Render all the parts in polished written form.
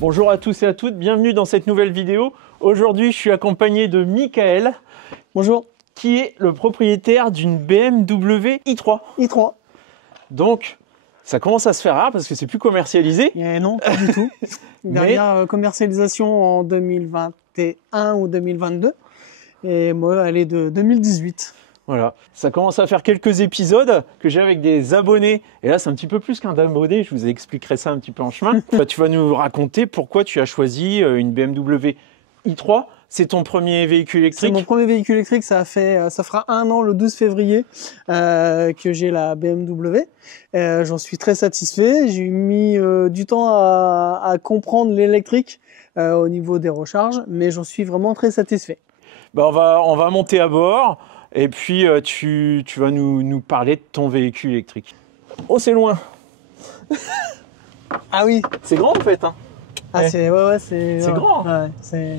Bonjour à tous et à toutes, bienvenue dans cette nouvelle vidéo. Aujourd'hui, je suis accompagné de Michael. Bonjour. Qui est le propriétaire d'une BMW i3. i3. Donc, ça commence à se faire rare parce que c'est plus commercialisé. Non, pas du tout. Dernière commercialisation en 2021 ou 2022. Et moi, elle est de 2018. Voilà, ça commence à faire quelques épisodes que j'ai avec des abonnés. Et là, c'est un petit peu plus qu'un abonné, je vous expliquerai ça un petit peu en chemin. Tu vas nous raconter pourquoi tu as choisi une BMW i3. C'est ton premier véhicule électrique? C'est mon premier véhicule électrique, ça fera 1 an le 12 février que j'ai la BMW. J'en suis très satisfait. J'ai mis du temps à comprendre l'électrique au niveau des recharges, mais j'en suis vraiment très satisfait. Ben, on va monter à bord. Et puis, tu vas nous parler de ton véhicule électrique. Oh, c'est loin. Ah oui. C'est grand, en fait. Hein. Ah, ouais, c'est grand. Ouais,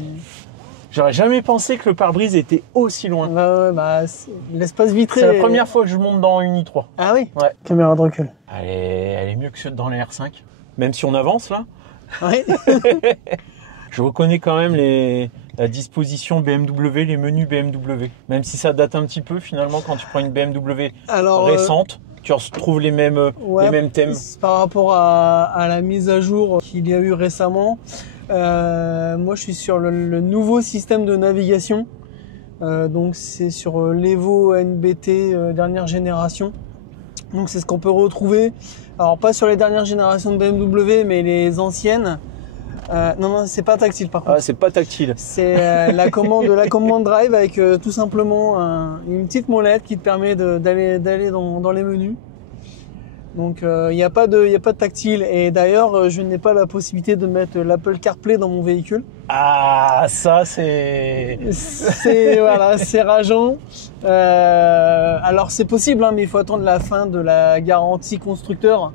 j'aurais jamais pensé que le pare-brise était aussi loin. L'espace vitré... C'est la première fois que je monte dans une i3. Ah oui? Ouais. Caméra de recul. Elle est mieux que ceux dans les R5. Même si on avance, là. Oui. Je reconnais quand même la disposition BMW, les menus BMW. Même si ça date un petit peu, finalement, quand tu prends une BMW récente, tu retrouves les mêmes thèmes. Par rapport à la mise à jour qu'il y a eu récemment, moi je suis sur le nouveau système de navigation. Donc c'est sur l'Evo NBT dernière génération. Donc c'est ce qu'on peut retrouver. Alors pas sur les dernières générations de BMW, mais les anciennes. Non, c'est pas tactile par contre. Ah, c'est pas tactile. C'est la commande drive avec tout simplement une petite molette qui te permet d'aller dans les menus. Donc il n'y a pas de tactile, et d'ailleurs je n'ai pas la possibilité de mettre l'Apple CarPlay dans mon véhicule. Ah, ça c'est rageant. Alors c'est possible, hein, mais il faut attendre la fin de la garantie constructeur.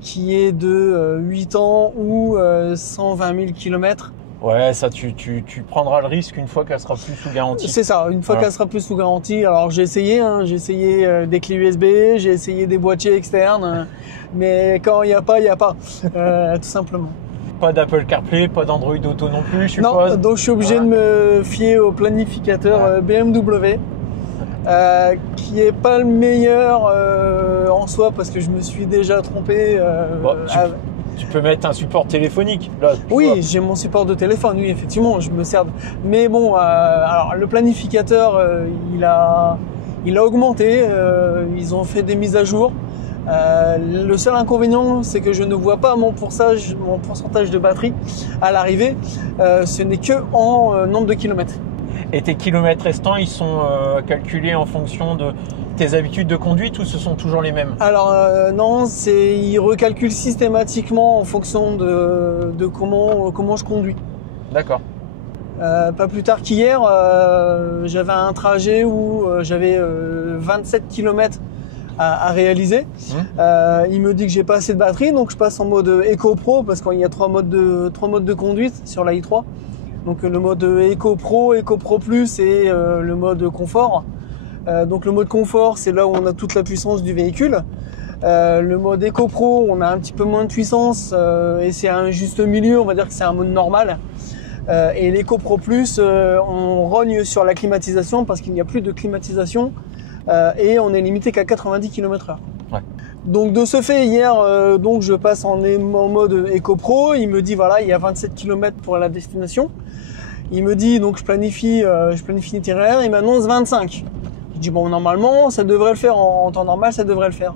Qui est de 8 ans ou 120 000 km. Ouais, ça tu prendras le risque une fois qu'elle sera plus sous garantie. C'est ça, une fois qu'elle sera plus sous garantie. Alors j'ai essayé des clés USB, j'ai essayé des boîtiers externes, mais quand il n'y a pas, tout simplement. Pas d'Apple CarPlay, pas d'Android Auto non plus, je suppose. Non, donc je suis obligé de me fier au planificateur BMW. Qui est pas le meilleur en soi, parce que je me suis déjà trompé. Tu peux mettre un support téléphonique. Là, oui, j'ai mon support de téléphone, oui, effectivement, je me sers. Mais bon, alors le planificateur, il a augmenté. Ils ont fait des mises à jour. Le seul inconvénient, c'est que je ne vois pas mon pourcentage de batterie à l'arrivée. Ce n'est que en nombre de kilomètres. Et tes kilomètres restants, ils sont calculés en fonction de tes habitudes de conduite, ou ce sont toujours les mêmes? Alors non, ils recalculent systématiquement en fonction de comment je conduis. D'accord. Pas plus tard qu'hier, j'avais un trajet où j'avais 27 km à réaliser. Il me dit que j'ai pas assez de batterie, donc je passe en mode Eco Pro, parce qu'il y a trois modes de conduite sur la i3. Donc le mode Eco Pro, Eco Pro Plus et le mode confort. Donc le mode confort, c'est là où on a toute la puissance du véhicule. Le mode Eco Pro, on a un petit peu moins de puissance et c'est un juste milieu, on va dire que c'est un mode normal. Et l'Eco Pro Plus, on rogne sur la climatisation parce qu'il n'y a plus de climatisation et on est limité qu'à 90 km/h. Ouais. Donc de ce fait, hier, donc je passe en mode Eco Pro. Il me dit voilà, il y a 27 km pour la destination. Il me dit donc je planifie l'itinéraire. Il m'annonce 25. Je dis bon, normalement ça devrait le faire, en temps normal ça devrait le faire.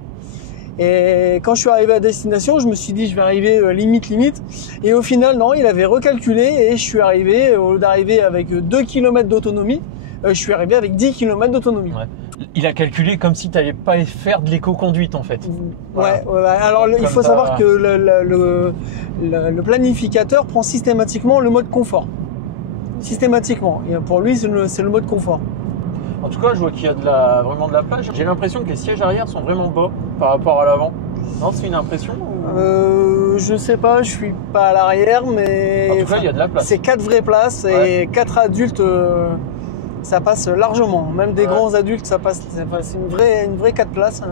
Et quand je suis arrivé à destination, je me suis dit je vais arriver limite. Et au final non, il avait recalculé et je suis arrivé, au lieu d'arriver avec 2 km d'autonomie, je suis arrivé avec 10 km d'autonomie. Ouais. Il a calculé comme si tu n'allais pas faire de l'éco-conduite en fait. Ouais, voilà. Alors il faut savoir que le planificateur prend systématiquement le mode confort. Systématiquement. Et pour lui, c'est le mode confort. En tout cas, je vois qu'il y a vraiment de la plage. J'ai l'impression que les sièges arrière sont vraiment bas par rapport à l'avant. Non, c'est une impression ou... Je sais pas, je suis pas à l'arrière, mais... En tout cas, il y a de la place. C'est 4 vraies places et 4 adultes, ça passe largement. Même des grands adultes, ça passe. C'est une vraie 4 places.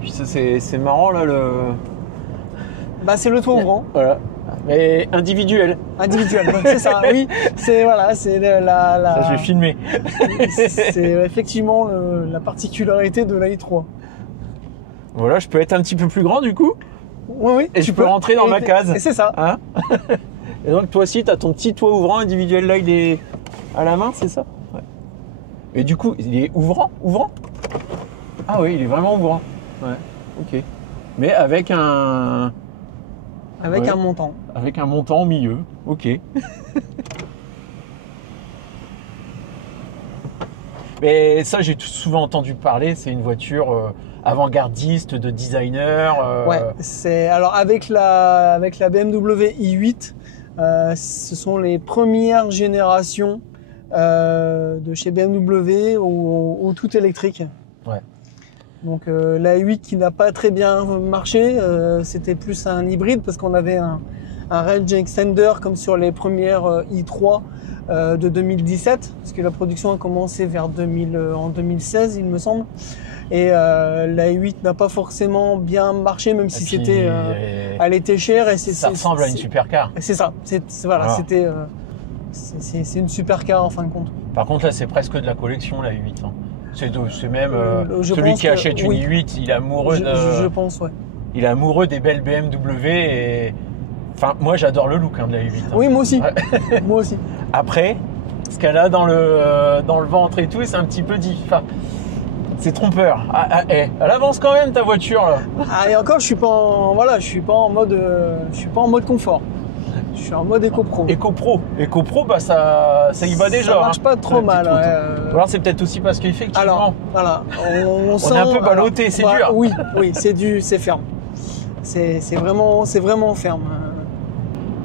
Puis ça, c'est marrant là, Bah, c'est le toit ouvrant. Voilà. Mais individuel. Individuel, c'est ça, oui. C'est voilà, c'est Ça, je vais filmer. c'est effectivement la particularité de l'AI3. Voilà, je peux être un petit peu plus grand du coup. Oui, oui. Et je peux rentrer dans ma case. C'est ça. Hein. Et donc toi aussi, tu as ton petit toit ouvrant individuel là, il est à la main, c'est ça? Ouais. Et du coup, il est ouvrant? Ah oui, il est vraiment ouvrant. Ouais, ok. Mais avec un... Avec un montant. Avec un montant au milieu, ok. Mais ça, j'ai souvent entendu parler, c'est une voiture avant-gardiste, de designer. Ouais, alors avec la BMW i8, ce sont les premières générations de chez BMW au tout électrique. Ouais. Donc la i8 qui n'a pas très bien marché, c'était plus un hybride parce qu'on avait un range extender comme sur les premières i3 de 2017, parce que la production a commencé vers en 2016 il me semble. Et la i8 n'a pas forcément bien marché, même si c'était, elle était chère. Et ça ressemble à une supercar. C'est ça. Voilà. C'est une supercar en fin de compte. Par contre là, c'est presque de la collection la i8. Hein. C'est même celui qui achète une i8, il est amoureux je pense, ouais. Il est amoureux des belles BMW et enfin moi j'adore le look de la i8. Hein. Oui, moi aussi. Ouais. Moi aussi. Après, ce qu'elle a dans le ventre et tout, c'est un petit peu différent. C'est trompeur. Elle avance quand même ta voiture là. Ah, et encore, je suis pas en mode confort. Je suis en mode éco-pro. Éco-pro, bah ça y va déjà. Ça marche pas trop mal. Ouais. Alors c'est peut-être aussi parce qu'effectivement. Alors, voilà, on est un peu ballotté, c'est dur. Oui, c'est ferme. C'est vraiment ferme.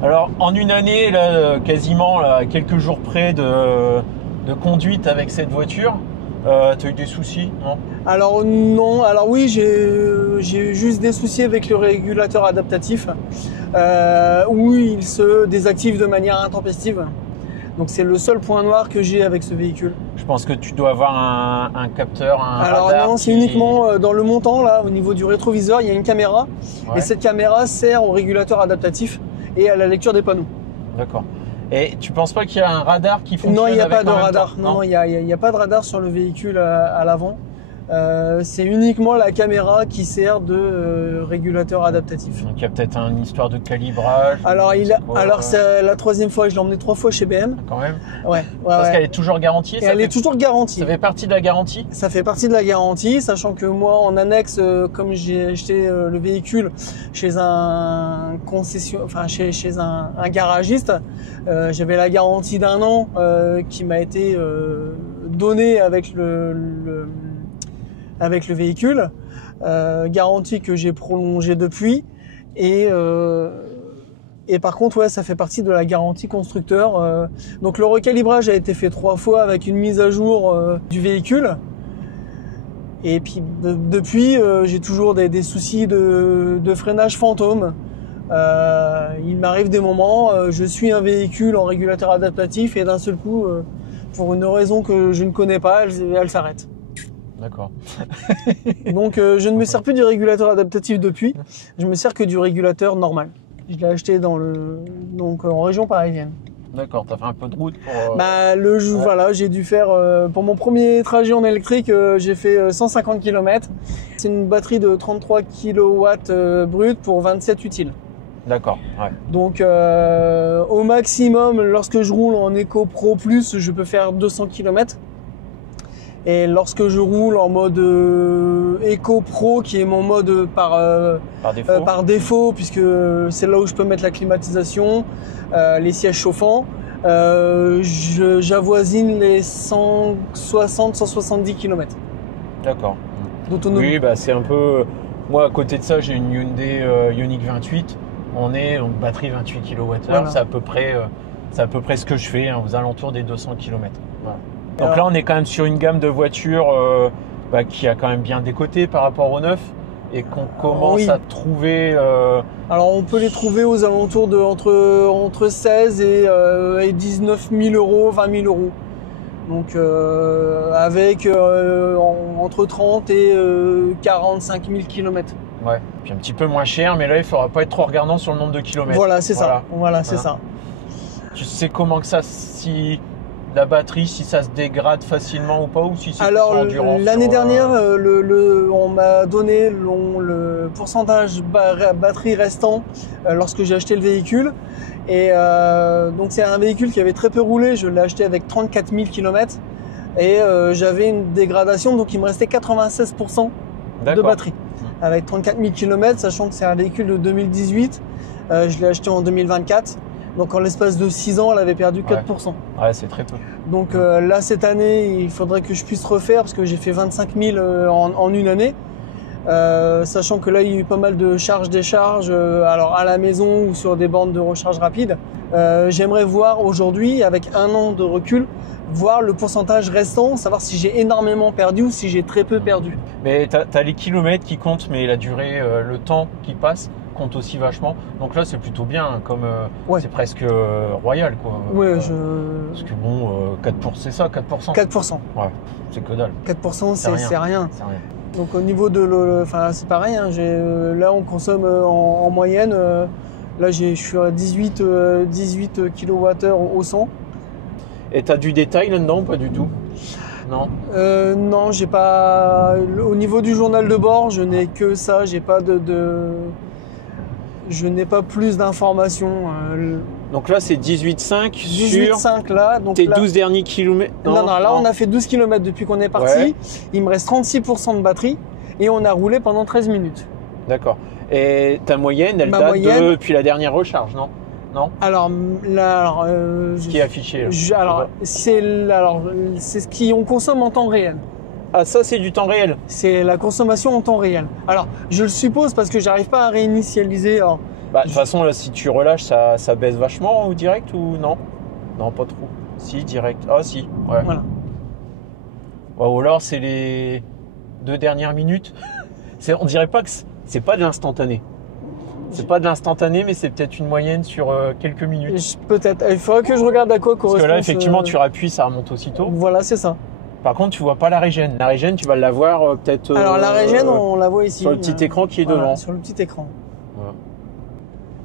Alors en une année, là, quasiment là, à quelques jours près de conduite avec cette voiture, tu as eu des soucis, non? Alors non, alors oui, j'ai eu juste des soucis avec le régulateur adaptatif où il se désactive de manière intempestive. Donc c'est le seul point noir que j'ai avec ce véhicule. Je pense que tu dois avoir un capteur, un alors radar. Non, c'est uniquement dans le montant là, au niveau du rétroviseur, il y a une caméra. Ouais. Et cette caméra sert au régulateur adaptatif et à la lecture des panneaux. D'accord. Et tu penses pas qu'il y a un radar qui fonctionne? Non, il n'y a pas de radar. Non, il n'y a pas de radar sur le véhicule à l'avant. C'est uniquement la caméra qui sert de régulateur adaptatif. Donc il y a peut-être une histoire de calibrage. Alors c'est la troisième fois, je l'ai emmené 3 fois chez BM. Quand même. Ouais. Parce qu'elle est toujours garantie. Elle est toujours garantie. Ça fait partie de la garantie. Ça fait partie de la garantie, sachant que moi en annexe, comme j'ai acheté le véhicule chez un chez un garagiste, j'avais la garantie d'1 an qui m'a été donnée avec le véhicule, garantie que j'ai prolongée depuis et par contre ouais, ça fait partie de la garantie constructeur. Donc le recalibrage a été fait 3 fois avec une mise à jour du véhicule et puis depuis j'ai toujours des soucis de freinage fantôme. Il m'arrive des moments, je suis un véhicule en régulateur adaptatif et d'un seul coup pour une raison que je ne connais pas, elle s'arrête. D'accord. Donc je ne me sers plus du régulateur adaptatif depuis, je me sers que du régulateur normal. Je l'ai acheté en région parisienne. D'accord, t'as fait un peu de route pour... Voilà, j'ai dû faire, pour mon premier trajet en électrique, j'ai fait 150 km. C'est une batterie de 33 kW brut pour 27 utiles. D'accord, ouais. Donc au maximum, lorsque je roule en Eco Pro Plus, je peux faire 200 km. Et lorsque je roule en mode Eco Pro, qui est mon mode par défaut, puisque c'est là où je peux mettre la climatisation, les sièges chauffants, j'avoisine les 160-170 km. D'accord. D'autonomie. Oui, bah c'est un peu... Moi, à côté de ça, j'ai une Hyundai Ioniq 28. On est en batterie 28 kWh. Voilà. C'est à peu près ce que je fais, aux alentours des 200 km. Voilà. Donc là, on est quand même sur une gamme de voitures qui a quand même bien décoté par rapport au neuf et qu'on commence à trouver... Alors, on peut les trouver aux alentours de entre 16 et 19 000 euros, 20 000 euros. Donc, avec entre 30 et 45 000 km. Ouais. Puis un petit peu moins cher, mais là, il ne faudra pas être trop regardant sur le nombre de kilomètres. Voilà, c'est ça. Voilà, c'est ça. Tu sais comment que ça, si la batterie, si ça se dégrade facilement ou pas, ou si c'est alors endurance l'année dernière, on m'a donné le pourcentage batterie restant lorsque j'ai acheté le véhicule. Et donc c'est un véhicule qui avait très peu roulé. Je l'ai acheté avec 34 000 km et j'avais une dégradation, donc il me restait 96% de batterie avec 34 000 km, sachant que c'est un véhicule de 2018. Je l'ai acheté en 2024. Donc en l'espace de 6 ans, elle avait perdu 4%. Ouais, c'est très peu. Donc là, cette année, il faudrait que je puisse refaire parce que j'ai fait 25 000 en une année. Sachant que là, il y a eu pas mal de charges-décharges, alors à la maison ou sur des bornes de recharge rapide. J'aimerais voir aujourd'hui, avec 1 an de recul, voir le pourcentage restant, savoir si j'ai énormément perdu ou si j'ai très peu perdu. Mais tu as les kilomètres qui comptent, mais la durée, le temps qui passe compte aussi vachement. Donc là, c'est plutôt bien, hein, comme c'est presque royal, quoi. Ouais, Parce que bon, 4%, c'est ça, 4%. 4%. Ouais, c'est que dalle. 4%, c'est rien. C'est rien. Donc au niveau de enfin c'est pareil, hein, là on consomme en moyenne, là je suis à 18 kWh au 100. Et tu as du détail là-dedans, pas du tout? Non. Non, j'ai pas. Au niveau du journal de bord, je n'ai que ça. J'ai pas je n'ai pas plus d'informations. Donc là, c'est 18,5 18,5 là. Donc tes là, 12 derniers kilomètres. Non, là on a fait 12 km depuis qu'on est parti. Ouais. Il me reste 36% de batterie et on a roulé pendant 13 minutes. D'accord. Et ta moyenne, elle date depuis la dernière recharge, non? Non. Alors là, ce qui est affiché. C'est ce qu'on consomme en temps réel. Ah, ça c'est du temps réel. C'est la consommation en temps réel. Alors, je le suppose parce que j'arrive pas à réinitialiser. Alors, de toute façon, là, si tu relâches, ça baisse vachement au direct ou non? Non, pas trop. Si, direct. Ah, si. Ouais. Voilà. Ouais, ou alors, c'est les 2 dernières minutes. On dirait pas que c'est pas de l'instantané. C'est pas de l'instantané, mais c'est peut-être une moyenne sur quelques minutes. Peut-être. Il faudrait que je regarde à quoi correspond. Parce que là, effectivement, tu rappuies, ça remonte aussitôt. Voilà, c'est ça. Par contre, tu vois pas la régène. La régène, tu vas la voir peut-être. Alors la régène, on la voit ici. Sur le petit écran qui est devant. Sur le petit écran. Voilà.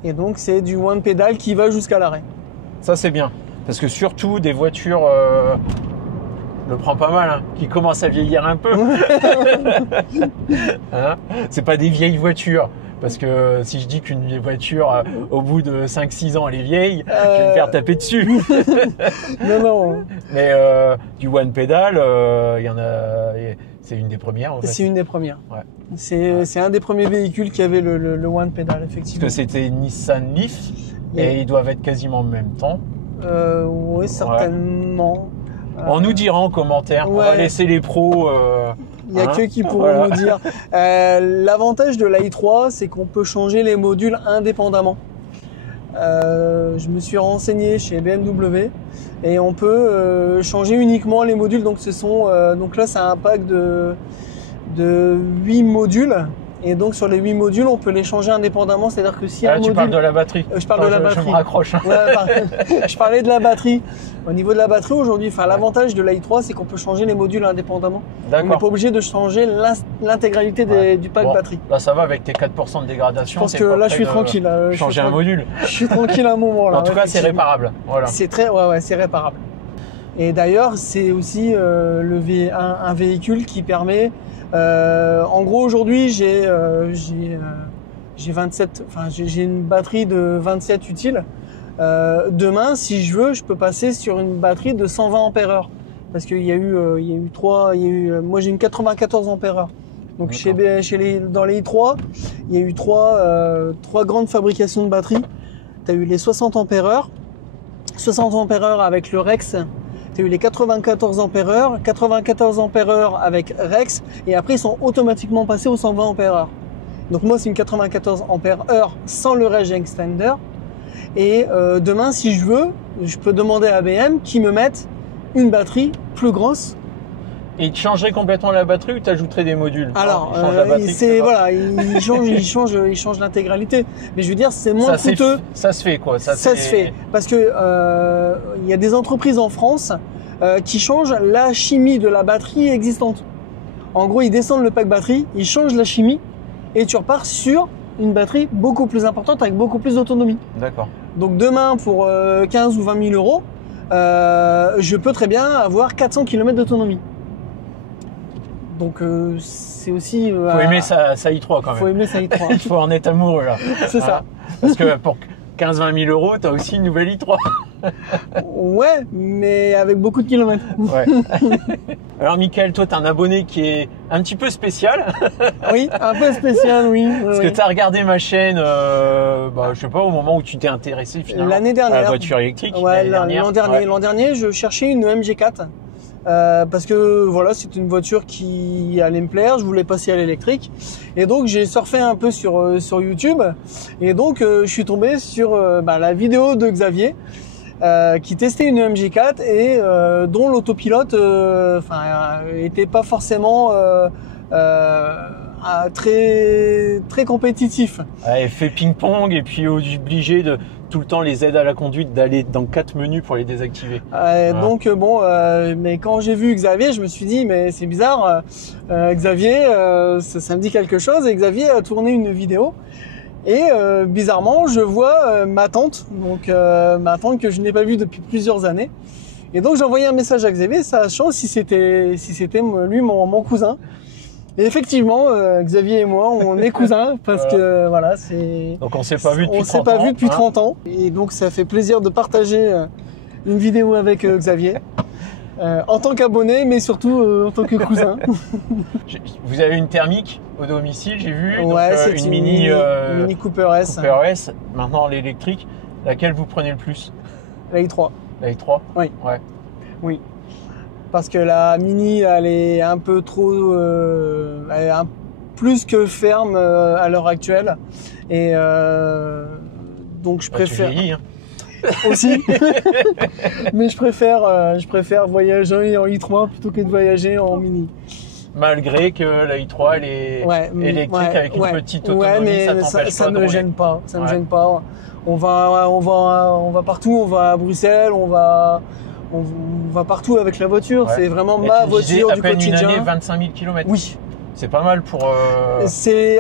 Et donc c'est du one pédale qui va jusqu'à l'arrêt. Ça c'est bien, parce que surtout des voitures, le prend pas mal, hein, qui commencent à vieillir un peu. Hein, c'est pas des vieilles voitures. Parce que si je dis qu'une vieille voiture, au bout de 5-6 ans, elle est vieille, je vais me faire taper dessus. Non. Mais du one pedal, il y en a. C'est une des premières en fait. C'est une des premières. Ouais. C'est un des premiers véhicules qui avait le one pedal, effectivement. Parce que c'était Nissan Leaf et ils doivent être quasiment en même temps. Oui, certainement. Ouais. On nous dira en commentaire. On va laisser les pros. Il n'y a que qui pourront nous dire. L'avantage de l'i3, c'est qu'on peut changer les modules indépendamment. Je me suis renseigné chez BMW et on peut changer uniquement les modules. Donc donc là, c'est un pack de 8 modules. Et donc sur les 8 modules, on peut les changer indépendamment. C'est-à-dire que si un module... Tu parles de la batterie. Je parle de la batterie. Je me raccroche. Je parlais de la batterie. Au niveau de la batterie aujourd'hui, l'avantage de l'i3, c'est qu'on peut changer les modules indépendamment. On n'est pas obligé de changer l'intégralité du pack batterie. Là, ça va avec tes 4% de dégradation. Je pense que là, je suis tranquille. Changer un module. Je suis tranquille un moment là. En tout cas, c'est réparable. Voilà. C'est c'est réparable. Et d'ailleurs, c'est aussi un véhicule qui permet. En gros, aujourd'hui, j'ai 27. Enfin, j'ai une batterie de 27 utiles. Demain, si je veux, je peux passer sur une batterie de 120 ampères-heure. Parce qu'il y a eu moi j'ai une 94 ampères-heure. Donc dans les i3, il y a eu trois grandes fabrications de batteries. Tu as eu les 60 ampères-heure, 60 ampères-heure avec le Rex. Tu as eu les 94 ampères-heure, 94 ampères-heure avec Rex. Et après, ils sont automatiquement passés aux 120 ampères-heure. Donc moi, c'est une 94 ampères-heure sans le range extender. Et demain, si je veux, je peux demander à ABM qu'ils me mettent une batterie plus grosse. Et il te changerait complètement la batterie ou tu ajouterais des modules? Alors, il change l'intégralité. Mais je veux dire, c'est moins coûteux. Ça se fait quoi? Ça se fait. Parce que il y a des entreprises en France qui changent la chimie de la batterie existante. En gros, ils descendent le pack batterie, ils changent la chimie et tu repars sur une batterie beaucoup plus importante avec beaucoup plus d'autonomie. D'accord. Donc demain, pour 15 ou 20 000 euros, je peux très bien avoir 400 km d'autonomie. Donc c'est aussi... faut aimer sa i3 quand même. Faut aimer sa i3. Il faut en être amoureux là. C'est ça. Parce que pour 15-20 000 euros, tu as aussi une nouvelle i3. Ouais, mais avec beaucoup de kilomètres. Ouais. Alors Michael, toi tu es un abonné qui est un petit peu spécial. Oui, un peu spécial, oui. Parce que tu as regardé ma chaîne, je sais pas, au moment où tu t'es intéressé finalement l'année dernière, à la voiture électrique. Ouais, l'an dernier, je cherchais une MG4. Parce que voilà, c'est une voiture qui allait me plaire, je voulais passer à l'électrique, et donc j'ai surfé un peu sur YouTube, et donc je suis tombé sur la vidéo de Xavier qui testait une MG4 et dont l'autopilote était pas forcément très compétitif. Elle fait ping-pong et puis obligé de tout le temps les aides à la conduite d'aller dans 4 menus pour les désactiver. Voilà. Donc mais quand j'ai vu Xavier, je me suis dit mais c'est bizarre, Xavier, ça me dit quelque chose. Et Xavier a tourné une vidéo et bizarrement je vois ma tante, donc ma tante que je n'ai pas vue depuis plusieurs années. Et donc j'ai envoyé un message à Xavier, sachant si c'était lui mon cousin. Et effectivement, Xavier et moi, on est cousins parce que voilà, c'est. Donc on s'est pas vu depuis 30 ans. On s'est pas vu depuis 30 ans. Et donc ça fait plaisir de partager une vidéo avec Xavier. En tant qu'abonné, mais surtout en tant que cousin. Vous avez une thermique au domicile, j'ai vu. Ouais, c'est une Mini Cooper S. Cooper S. Maintenant l'électrique. Laquelle vous prenez le plus? La i3. La i3. Oui. Ouais. Oui. Parce que la Mini, elle est un peu trop, elle est plus que ferme à l'heure actuelle. Et donc je préfère. Tu vieillis, hein. Aussi. Mais je préfère voyager en i3 plutôt que de voyager en Mini. Malgré que la i3 elle est électrique avec une petite autonomie, mais ça t'empêche pas ça de me rouler. gêne pas. Ça me gêne pas. On va partout. On va à Bruxelles. On va partout avec la voiture. Ouais. C'est vraiment ma voiture du quotidien. À peine une année, 25 000 km. Oui. C'est pas mal pour.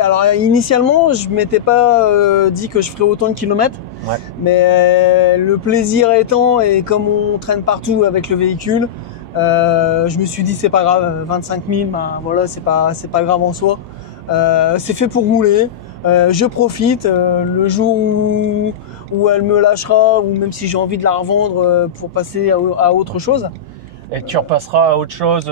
Alors initialement, je m'étais pas dit que je ferais autant de kilomètres. Ouais. Mais le plaisir étant, et comme on traîne partout avec le véhicule, je me suis dit c'est pas grave, 25 000, voilà, c'est pas grave en soi. C'est fait pour rouler. Je profite le jour où elle me lâchera, ou même si j'ai envie de la revendre pour passer à autre chose. Et tu repasseras à autre chose,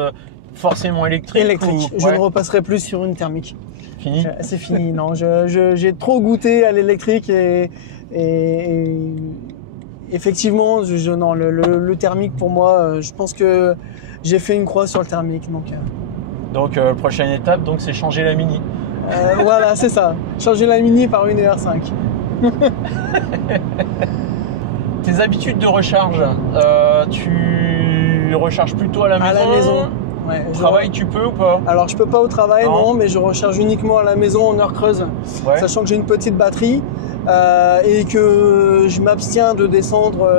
forcément électrique. Électrique. Je ne repasserai plus sur une thermique. Fini. C'est fini. Non, j'ai trop goûté à l'électrique et effectivement, non, le thermique pour moi, je pense que j'ai fait une croix sur le thermique. Donc prochaine étape, donc c'est changer la Mini. Voilà, c'est ça. Changer la Mini par une ER5. Tes habitudes de recharge, tu recharges plutôt à la maison? À la maison. Ouais, au travail, tu peux ou pas? Alors, je peux pas au travail, non, mais je recharge uniquement à la maison en heure creuse, sachant que j'ai une petite batterie et que je m'abstiens de descendre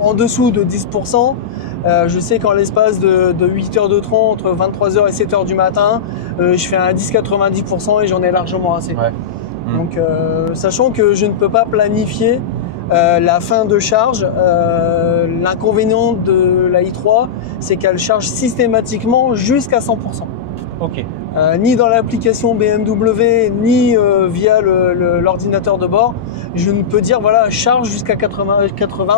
en dessous de 10%. Je sais qu'en l'espace de 8 heures de train, entre 23h et 7h du matin, je fais un 10-90% et j'en ai largement assez. Ouais. Donc, sachant que je ne peux pas planifier la fin de charge, l'inconvénient de la i3, c'est qu'elle charge systématiquement jusqu'à 100%. Ok. Ni dans l'application BMW, ni via l'ordinateur de bord, je ne peux dire voilà charge jusqu'à 80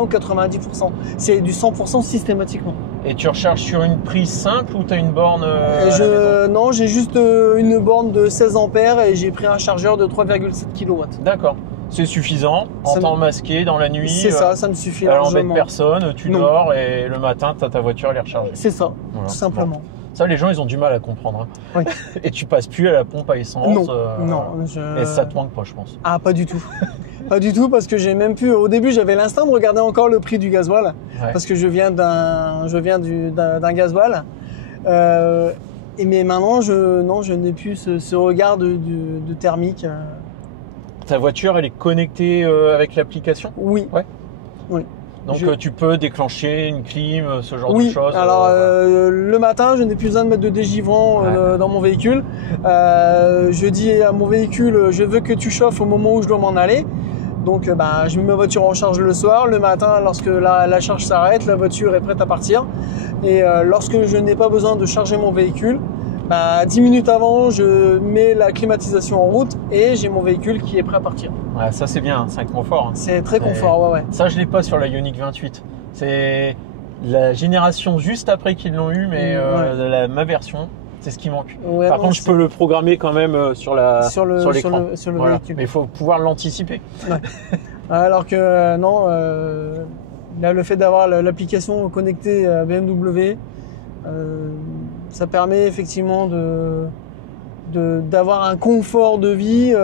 ou 90%. C'est du 100% systématiquement. Et tu recharges sur une prise simple ou tu as une borne Non, j'ai juste une borne de 16 ampères et j'ai pris un chargeur de 3,7 kW. D'accord. C'est suffisant, en temps masqué, dans la nuit. C'est ça me suffit largement. Elle largement. embête personne, tu dors et le matin, tu as ta voiture, elle est rechargée. C'est ça, voilà. Tout simplement. Bon. Ça, les gens, ils ont du mal à comprendre. Hein. Oui. Et tu passes plus à la pompe à essence. Non. Et ça te manque pas, je pense. Ah, pas du tout. Pas du tout, parce que j'ai même pu. Au début, j'avais l'instinct de regarder encore le prix du gasoil, parce que je viens d'un gasoil. Mais maintenant, je n'ai plus ce regard de thermique. Ta voiture, elle est connectée avec l'application? Oui. Ouais. Oui. Donc tu peux déclencher une clim, ce genre oui, de choses. alors le matin, je n'ai plus besoin de mettre de dégivrant dans mon véhicule. Je dis à mon véhicule, je veux que tu chauffes au moment où je dois m'en aller. Donc je mets ma voiture en charge le soir. Le matin, lorsque la charge s'arrête, la voiture est prête à partir. Et lorsque je n'ai pas besoin de charger mon véhicule, 10 minutes avant, je mets la climatisation en route et j'ai mon véhicule qui est prêt à partir. Ouais, ça c'est bien, c'est un confort. Hein. C'est très confort, ouais. Ça, je l'ai pas sur la Ioniq 28. C'est la génération juste après qu'ils l'ont eu, mais ma version, c'est ce qui manque. Ouais, Par contre, je peux le programmer quand même sur l'écran. Sur le véhicule. Mais il faut pouvoir l'anticiper. Ouais. Alors que non, là, le fait d'avoir l'application connectée à BMW, ça permet effectivement d'avoir un confort de vie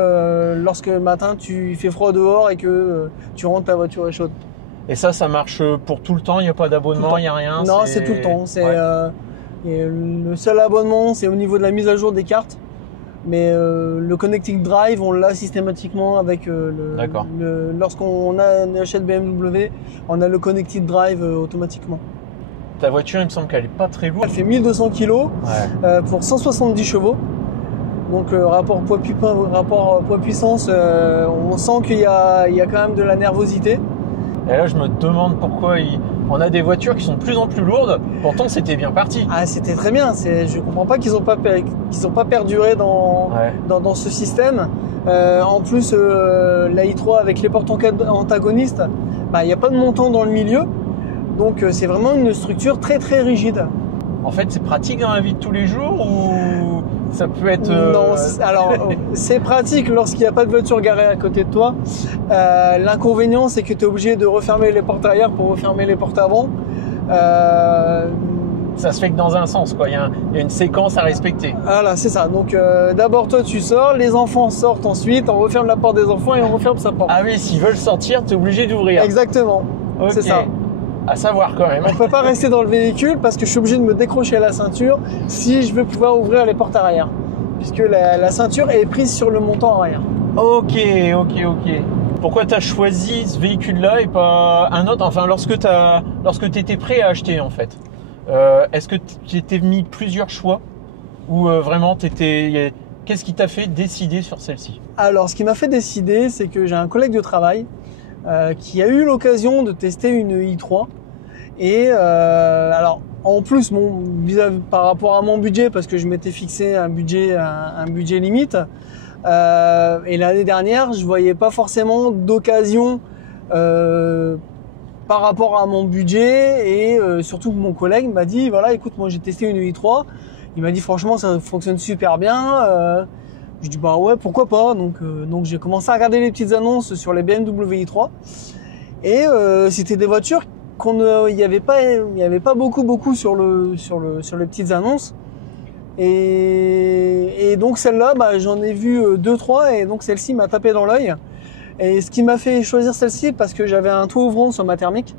lorsque le matin tu fais froid dehors et que tu rentres, ta voiture est chaude. Et ça marche pour tout le temps, il n'y a pas d'abonnement, il n'y a rien? Non, c'est tout le temps. Le seul abonnement, c'est au niveau de la mise à jour des cartes. Mais le Connected Drive, on l'a systématiquement avec lorsqu'on achète BMW, on a le Connected Drive automatiquement. Ta voiture, il me semble qu'elle est pas très lourde. Elle fait 1200 kg pour 170 chevaux. Donc rapport poids-puissance, on sent qu'il y a quand même de la nervosité. Et là, je me demande pourquoi on a des voitures qui sont de plus en plus lourdes. Pourtant, c'était bien parti. Ah, c'était très bien. Je comprends pas qu'ils ont pas perduré dans ce système. En plus, la i3 avec les portes antagonistes, il n'y a pas de montant dans le milieu. Donc c'est vraiment une structure très très rigide. En fait, c'est pratique dans la vie de tous les jours ou ça peut être... Non, alors c'est pratique lorsqu'il n'y a pas de voiture garée à côté de toi. L'inconvénient, c'est que tu es obligé de refermer les portes arrière pour refermer les portes avant. Ça se fait que dans un sens, quoi. Il y a une séquence à respecter. Voilà, c'est ça. Donc d'abord toi tu sors, les enfants sortent ensuite, on referme la porte des enfants et on referme sa porte. Ah oui, s'ils veulent sortir, tu es obligé d'ouvrir. Exactement, c'est ça. À savoir quand même. On peut pas rester dans le véhicule parce que je suis obligé de me décrocher à la ceinture si je veux pouvoir ouvrir les portes arrière. Puisque la ceinture est prise sur le montant arrière. Ok. Pourquoi tu as choisi ce véhicule-là et pas un autre? Enfin, lorsque tu étais prêt à acheter en fait. Est-ce que tu t'es mis plusieurs choix ou vraiment qu'est-ce qui t'a fait décider sur celle-ci? Alors, ce qui m'a fait décider, c'est que j'ai un collègue de travail qui a eu l'occasion de tester une i3 et alors en plus par rapport à mon budget, parce que je m'étais fixé un budget limite et l'année dernière je voyais pas forcément d'occasion par rapport à mon budget et surtout mon collègue m'a dit voilà, écoute, moi j'ai testé une i3, il m'a dit franchement ça fonctionne super bien. Je dis ouais, pourquoi pas. Donc j'ai commencé à regarder les petites annonces sur les BMW i3 et c'était des voitures il y avait pas beaucoup sur les petites annonces et donc celle-là j'en ai vu 2-3 et donc celle-ci m'a tapé dans l'œil. Et ce qui m'a fait choisir celle-ci, parce que j'avais un toit ouvrant sur ma thermique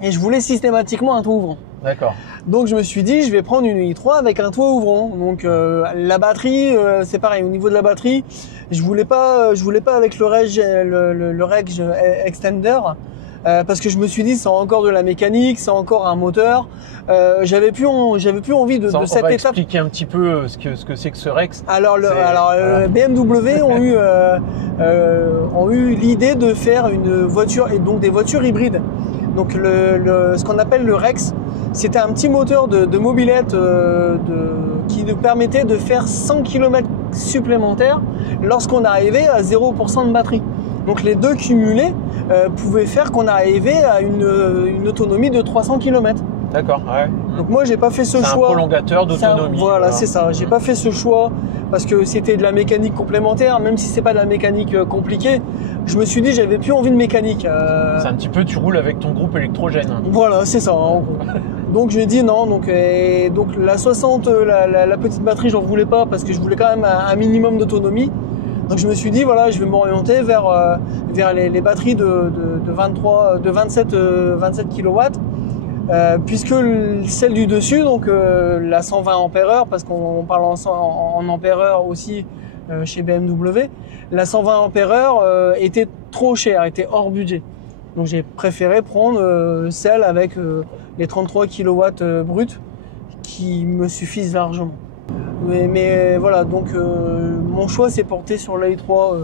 et je voulais systématiquement un toit ouvrant. D'accord. Donc je me suis dit, je vais prendre une i3 avec un toit ouvrant. Donc la batterie, c'est pareil. Au niveau de la batterie, je voulais pas avec le Reg Extender, parce que je me suis dit, c'est encore de la mécanique, c'est encore un moteur. J'avais plus envie de cette étape. On va expliquer un petit peu ce que c'est que ce Rex. Alors BMW ont eu l'idée de faire une voiture et donc des voitures hybrides. Donc ce qu'on appelle le Rex, c'était un petit moteur de mobilette qui nous permettait de faire 100 km supplémentaires lorsqu'on arrivait à 0% de batterie. Donc les deux cumulés pouvaient faire qu'on arrivait à une autonomie de 300 km. D'accord, ouais. Donc moi j'ai pas fait ce choix. C'est un prolongateur d'autonomie. Voilà, c'est ça. J'ai pas fait ce choix parce que c'était de la mécanique complémentaire, même si c'est pas de la mécanique compliquée. Je me suis dit j'avais plus envie de mécanique. C'est un petit peu, tu roules avec ton groupe électrogène. Voilà, c'est ça. En gros. Donc j'ai dit non. Donc la 60, la petite batterie, j'en voulais pas parce que je voulais quand même un minimum d'autonomie. Donc je me suis dit voilà, je vais m'orienter vers les batteries de 27 kW. Puisque celle du dessus, donc la 120 ampères-heure, parce qu'on parle en ampères-heure aussi chez BMW, la 120 ampères-heure était trop chère, était hors budget. Donc j'ai préféré prendre celle avec les 33 kW bruts qui me suffisent largement. Mais voilà, donc mon choix s'est porté sur la i3.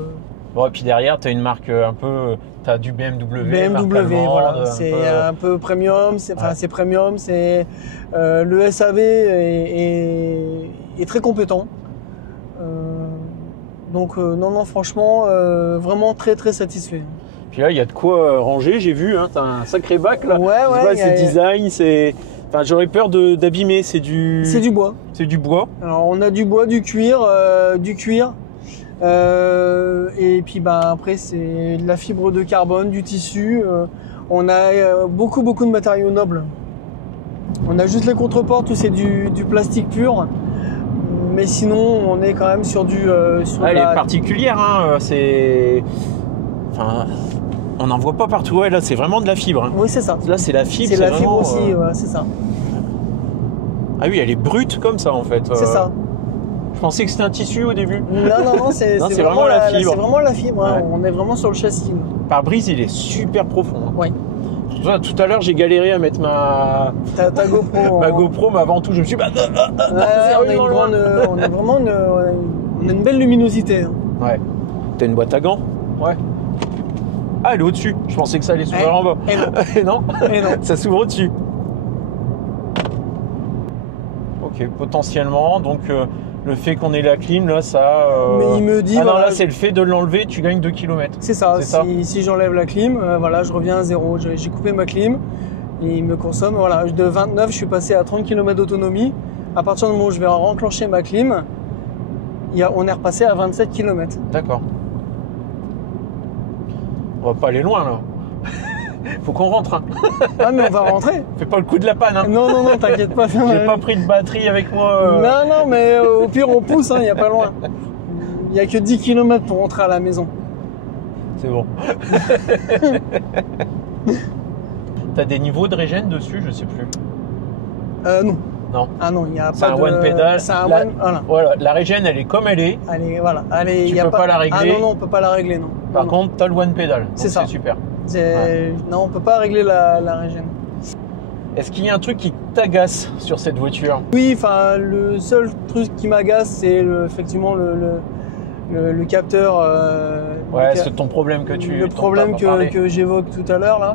Bon, et puis derrière, tu as une marque un peu... Tu as du BMW, marque allemande, voilà. C'est un peu premium, c'est premium, c'est le SAV est très compétent. Donc non, franchement, vraiment très très satisfait. Puis là, il y a de quoi ranger, j'ai vu, hein, tu as un sacré bac là. Ouais, c'est design, c'est... Enfin, j'aurais peur d'abîmer, c'est du bois. C'est du bois. Alors on a du bois, du cuir. Et puis après c'est de la fibre de carbone, du tissu. On a beaucoup de matériaux nobles. On a juste les contreportes où c'est du plastique pur. Mais sinon on est quand même sur du... Elle est particulière, hein, c'est... Enfin, on n'en voit pas partout, ouais, là c'est vraiment de la fibre. Hein. Oui, c'est ça. Là c'est la fibre. C'est la vraiment, fibre aussi, ouais, c'est ça. Ah oui, elle est brute comme ça en fait. C'est ça. Je pensais que c'était un tissu au début. Non, c'est vraiment la fibre. C'est vraiment la fibre, hein. Ouais. On est vraiment sur le châssis. Pare-brise, il est super profond. Hein. Oui. Tout à l'heure, j'ai galéré à mettre ma GoPro. Ma GoPro, mais avant tout, je me suis dit, on a une belle luminosité. Hein. Ouais. T'as une boîte à gants? Ouais. Ah, elle est au-dessus. Je pensais que ça allait s'ouvrir en bas. Et non. Et non. Ça s'ouvre au-dessus. Ok, potentiellement. Donc, le fait qu'on ait la clim, là, ça... Mais il me dit... Ah non, là, c'est le fait de l'enlever, tu gagnes 2 km. C'est ça. Si j'enlève la clim, voilà, je reviens à zéro. J'ai coupé ma clim et il me consomme. Voilà, de 29, je suis passé à 30 km d'autonomie. À partir du moment où je vais renclencher ma clim, on est repassé à 27 km. D'accord. On va pas aller loin, là. Faut qu'on rentre. Hein. Ah, mais on va rentrer. Fais pas le coup de la panne. Hein. Non, t'inquiète pas. J'ai pas pris de batterie avec moi. Non, mais au pire, on pousse, il n'y a pas loin. Il n'y a que 10 km pour rentrer à la maison. C'est bon. T'as des niveaux de régène dessus, je sais plus. Non. Non. Ah non, il n'y a pas de... C'est un one pedal. C'est un one... Voilà, la régène, elle est comme elle est. Tu peux pas la régler. Ah non, on peut pas la régler, non. Par contre, t'as le one pedal. C'est ça. C'est super. Non, on peut pas régler la régène. Est-ce qu'il y a un truc qui t'agace sur cette voiture? Oui, enfin, le seul truc qui m'agace, c'est effectivement le capteur. Ouais, c'est ton problème que tu... Le problème que j'évoque tout à l'heure, là.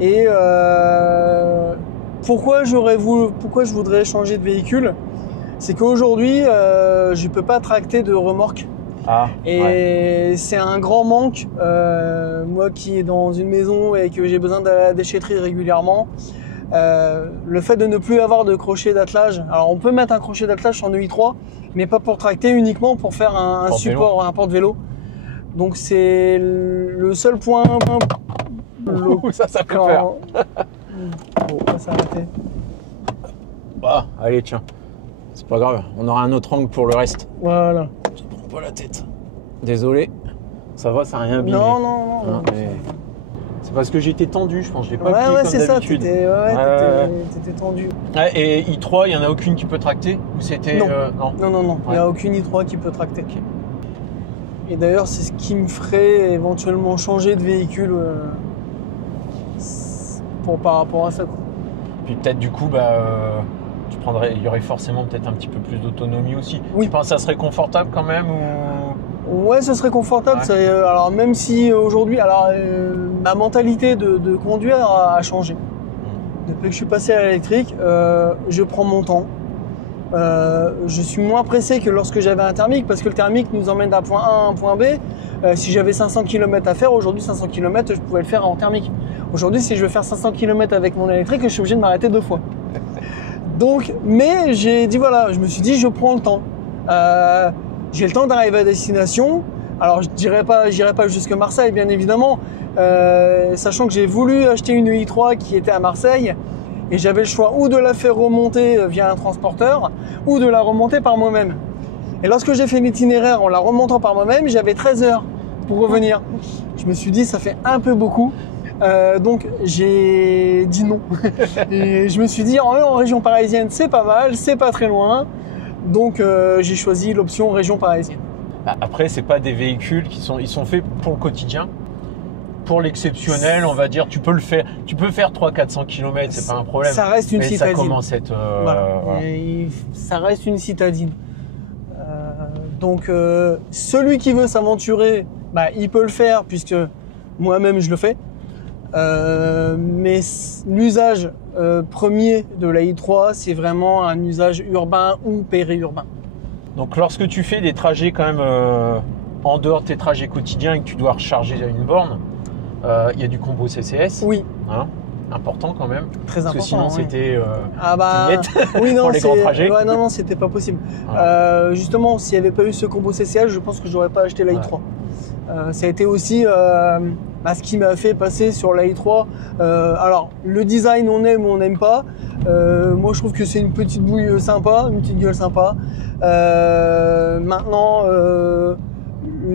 Et pourquoi je voudrais changer de véhicule? C'est qu'aujourd'hui, je peux pas tracter de remorque. Ah, et c'est un grand manque. Moi qui est dans une maison et que j'ai besoin d'aller à la déchetterie régulièrement, le fait de ne plus avoir de crochet d'attelage. Alors on peut mettre un crochet d'attelage sur une i3, mais pas pour tracter, uniquement pour faire un support, un porte-vélo. Donc c'est le seul point. Ça fait peur. Bon, on va s'arrêter. Bah, allez, tiens. C'est pas grave, on aura un autre angle pour le reste. Voilà. Je te prends pas la tête. Désolé. Ça va, ça n'a rien abîmé. Non. Mais... C'est parce que j'étais tendu, je pense. Je l'ai pas plié comme d'habitude. T'étais tendu. Et i3, il n'y en a aucune qui peut tracter? Ou c'était... Non. Il n'y a aucune i3 qui peut tracter. Okay. Et d'ailleurs, c'est ce qui me ferait éventuellement changer de véhicule par rapport à ça. Quoi. Puis peut-être du coup, il y aurait forcément peut-être un petit peu plus d'autonomie aussi. Oui. Tu penses que ça serait confortable quand même ou... Ouais, ce serait confortable. Ouais. Alors même si aujourd'hui, ma mentalité de conduire a changé. Depuis que je suis passé à l'électrique, je prends mon temps. Je suis moins pressé que lorsque j'avais un thermique, parce que le thermique nous emmène d'un point A à un point B. Si j'avais 500 km à faire, aujourd'hui 500 km, je pouvais le faire en thermique. Aujourd'hui, si je veux faire 500 km avec mon électrique, je suis obligé de m'arrêter 2 fois. Donc, mais j'ai dit voilà, je me suis dit je prends le temps. J'ai le temps d'arriver à destination. Alors j'irai pas jusque Marseille, bien évidemment, sachant que j'ai voulu acheter une i3 qui était à Marseille et j'avais le choix ou de la faire remonter via un transporteur ou de la remonter par moi-même. Et lorsque j'ai fait l'itinéraire en la remontant par moi-même, j'avais 13 heures pour revenir. Je me suis dit ça fait un peu beaucoup. Donc j'ai dit non. Et je me suis dit en région parisienne c'est pas mal, c'est pas très loin. Donc j'ai choisi l'option région parisienne. Après c'est pas des véhicules ils sont faits pour le quotidien. pour l'exceptionnel, on va dire, tu peux le faire. Tu peux faire 300-400 km, c'est pas un problème. Ça reste une mais citadine. Ça commence à être. Voilà. Voilà. Ça reste une citadine. Donc, celui qui veut s'aventurer, bah, il peut le faire puisque moi-même je le fais. Mais l'usage premier de la i3, c'est vraiment un usage urbain ou périurbain. Donc, lorsque tu fais des trajets quand même en dehors de tes trajets quotidiens et que tu dois recharger à une borne, il y a du combo CCS. Oui. Hein, important quand même. Très important. Parce que sinon, c'était net oui, non, pour les grands trajets. Ouais, non, c'était pas possible. Voilà. Justement, s'il n'y avait pas eu ce combo CCS, je pense que j'aurais pas acheté la i3. Ouais. Ça a été aussi ce qui m'a fait passer sur la i3. Alors, le design, on aime ou on n'aime pas. Moi, je trouve que c'est une petite bouille sympa, une petite gueule sympa. Maintenant,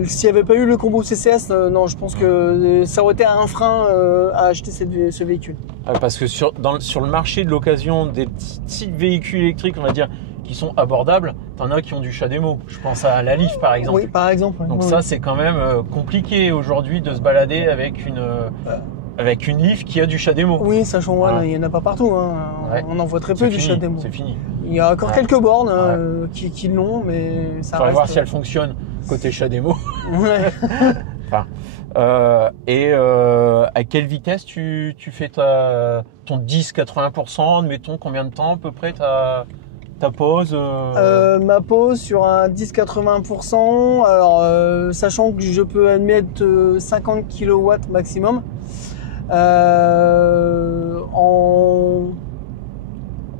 s'il n'y avait pas eu le combo CCS, non, je pense que ça aurait été un frein à acheter ce véhicule. Parce que sur le marché de l'occasion des petits véhicules électriques, on va dire, qui sont abordables, t'en as qui ont du CHAdeMO. Je pense à la Leaf par exemple. Oui, par exemple. Donc oui. ça, c'est quand même compliqué aujourd'hui de se balader avec une Leaf qui a du CHAdeMO. Oui, sachant Voilà. il n'y en a pas partout. Hein. Ouais. On en voit très peu du CHAdeMO. C'est fini. Il y a encore quelques bornes qui l'ont, mais ça faudrait reste... voir si elle fonctionne côté CHAdeMO. Ouais. Enfin, à quelle vitesse tu fais ton 10-80%, admettons, combien de temps à peu près ta pause Ma pause sur un 10-80%, alors sachant que je peux admettre 50 kW maximum, en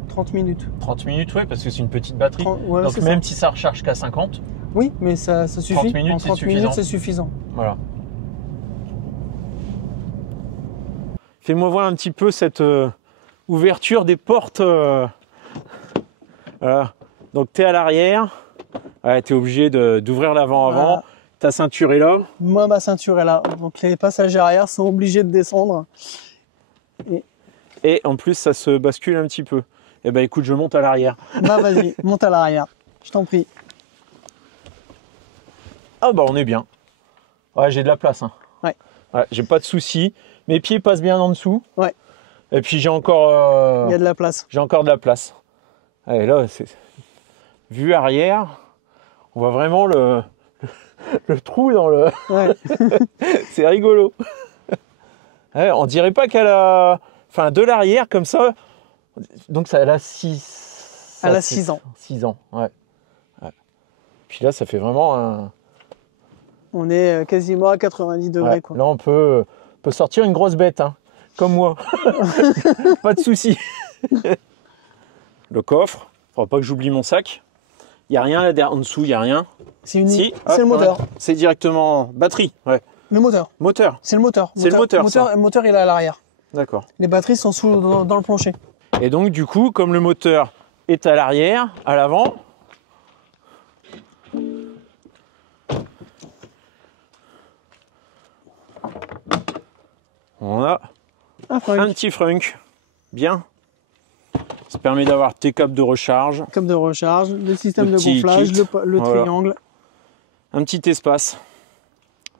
30 minutes. 30 minutes, oui, parce que c'est une petite batterie. Ouais, donc même si ça recharge qu'à 50. Oui, mais ça suffit. 30 minutes, en 30 minutes, c'est suffisant. Voilà. Fais-moi voir un petit peu cette ouverture des portes. Voilà. Donc tu es à l'arrière. Ouais, tu es obligé d'ouvrir l'avant-avant. Voilà. Ta ceinture est là. Moi, ma ceinture est là. Donc les passagers arrière sont obligés de descendre. Et en plus, ça se bascule un petit peu. Eh ben écoute, je monte à l'arrière. Bah vas-y, monte à l'arrière. Je t'en prie. Ah bah on est bien. Ouais, j'ai de la place. Hein. Ouais. Ouais, j'ai pas de soucis. Mes pieds passent bien en dessous. Ouais. Et puis j'ai encore... il y a de la place. J'ai encore de la place. Allez, là, c'est... Vue arrière, on voit vraiment le trou dans le... Ouais. C'est rigolo. Ouais, on dirait pas qu'elle a... Enfin, de l'arrière, comme ça... Donc ça, elle a 6... Elle a 6 ans. 6 ans, ouais. Puis là, ça fait vraiment un... On est quasiment à 90 degrés. Ouais, quoi. là, on peut sortir une grosse bête, hein, comme moi. Pas de souci. Le coffre, faudra pas que j'oublie mon sac. Il n'y a rien là en dessous, il n'y a rien. C'est le moteur. Ouais. C'est directement batterie. Ouais. Le moteur. Moteur. C'est le moteur. C'est le moteur. Le moteur, il est à l'arrière. D'accord. Les batteries sont dans le plancher. Et donc, du coup, comme le moteur est à l'arrière, à l'avant, on a un petit frunk. Bien. Ça permet d'avoir tes câbles de recharge. Câbles de recharge, le système de gonflage, le voilà. triangle. Un petit espace.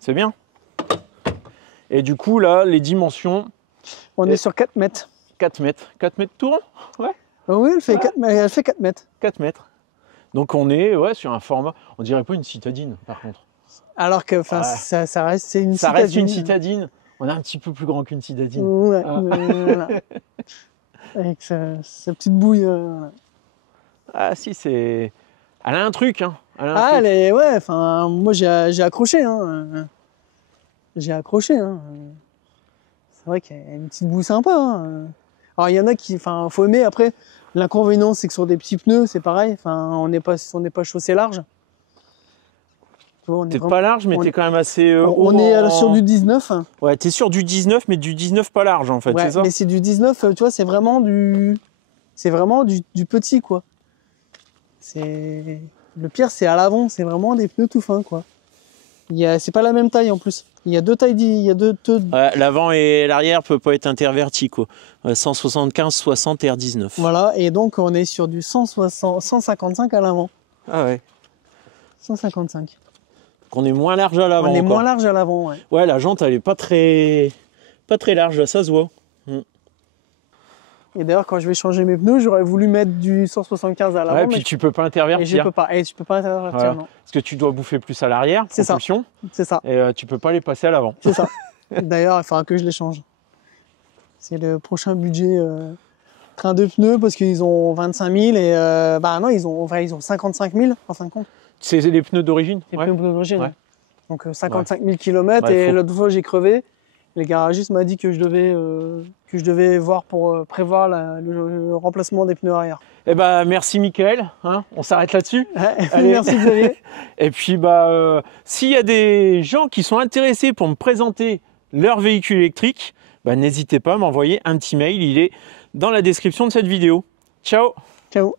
C'est bien. Et du coup, là, les dimensions... On est sur 4 mètres. 4 mètres. 4 mètres tour. Ouais. Oui, elle fait 4 mètres. 4 mètres. Donc on est sur un format... On dirait pas une citadine, par contre. Alors que ça reste une citadine. Ça reste une citadine. On est un petit peu plus grand qu'une citadine. Ouais, voilà. Avec sa petite bouille. Ah si, c'est... Elle a un truc, hein. Elle est... Ouais, enfin, moi j'ai accroché, hein. J'ai accroché, hein. C'est vrai qu'il y a une petite bouille sympa, hein. Alors il y en a qui... Enfin, faut aimer. Après, l'inconvénient, c'est que sur des petits pneus, c'est pareil. Enfin, on n'est pas chaussé large. T'es pas large, mais t'es quand même assez haut. On est sur du 19. Ouais, t'es sur du 19, mais du 19 pas large, en fait, ouais, c'est ça? Mais c'est du 19, tu vois, c'est vraiment du petit, quoi. Le pire, c'est à l'avant, c'est vraiment des pneus tout fins, quoi. C'est pas la même taille, en plus. Il y a deux tailles, Ouais, l'avant et l'arrière peut pas être intervertis, quoi. 175-60 R19. Voilà, et donc on est sur du 155 à l'avant. Ah ouais. 155. qu'on est moins large à l'avant. On est encore. moins large à l'avant, ouais. Ouais, la jante, elle est pas très large, là, ça se voit. Et d'ailleurs, quand je vais changer mes pneus, j'aurais voulu mettre du 175 à l'avant. Ouais, puis tu peux pas intervertir. Et je peux pas. Et tu peux pas intervertir, Voilà. non. Parce que tu dois bouffer plus à l'arrière, C'est ça. propulsion, C'est ça. et tu peux pas les passer à l'avant. C'est ça. D'ailleurs, il faudra que je les change. C'est le prochain budget train de pneus parce qu'ils ont 25 000 et bah non, ils ont 55 000 en fin de compte. C'est les pneus d'origine. Les Ouais. pneus d'origine. Ouais. Donc 55 000 km Ouais, et faut- l'autre fois j'ai crevé. Le garagiste m'a dit que je devais voir pour prévoir le remplacement des pneus arrière. Eh ben, merci Mickaël, hein, on s'arrête là-dessus. Allez. Merci Xavier. Et puis, bah, s'il y a des gens qui sont intéressés pour me présenter leur véhicule électrique, bah, n'hésitez pas à m'envoyer un petit mail, il est dans la description de cette vidéo. Ciao! Ciao.